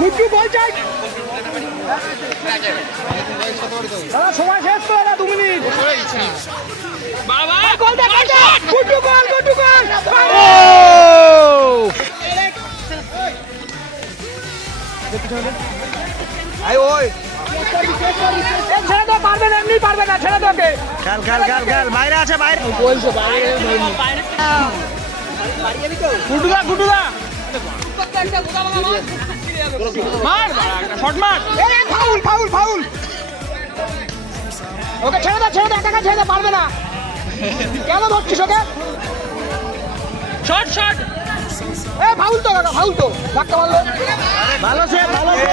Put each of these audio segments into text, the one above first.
গুড্ডু বল চাই দাদা সময় শেষ তো দাদা দু মিনিট। বাবা গোল দেখ গুড্ডু গোল গুড্ডু গোল এই ছেড়ে দাও পারবে না এমনি পারবে না ছেড়ে দাও খেল খেল খেল খেল বাইরে আছে বাইরে। গুড্ডুদা গুড্ডুদা মার শট মার। এই ফাউল ফাউল ফাউল। ওকে ছেড়ে দাও ছেড়ে দাও একা ছেড়ে দাও পারবে না। কেন ধরছিস ওকে? শট শট এ ফাউল তো কাকা ফাউল তো। ধাক্কা মারলো। ভালো সে ভালো সে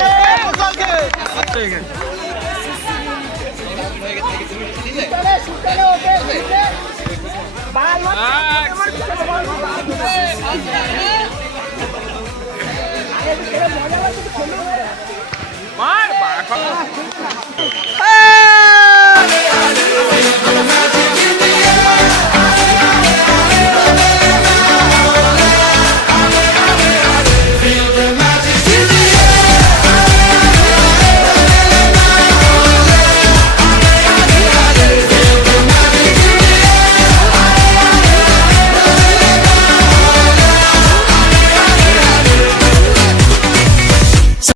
মার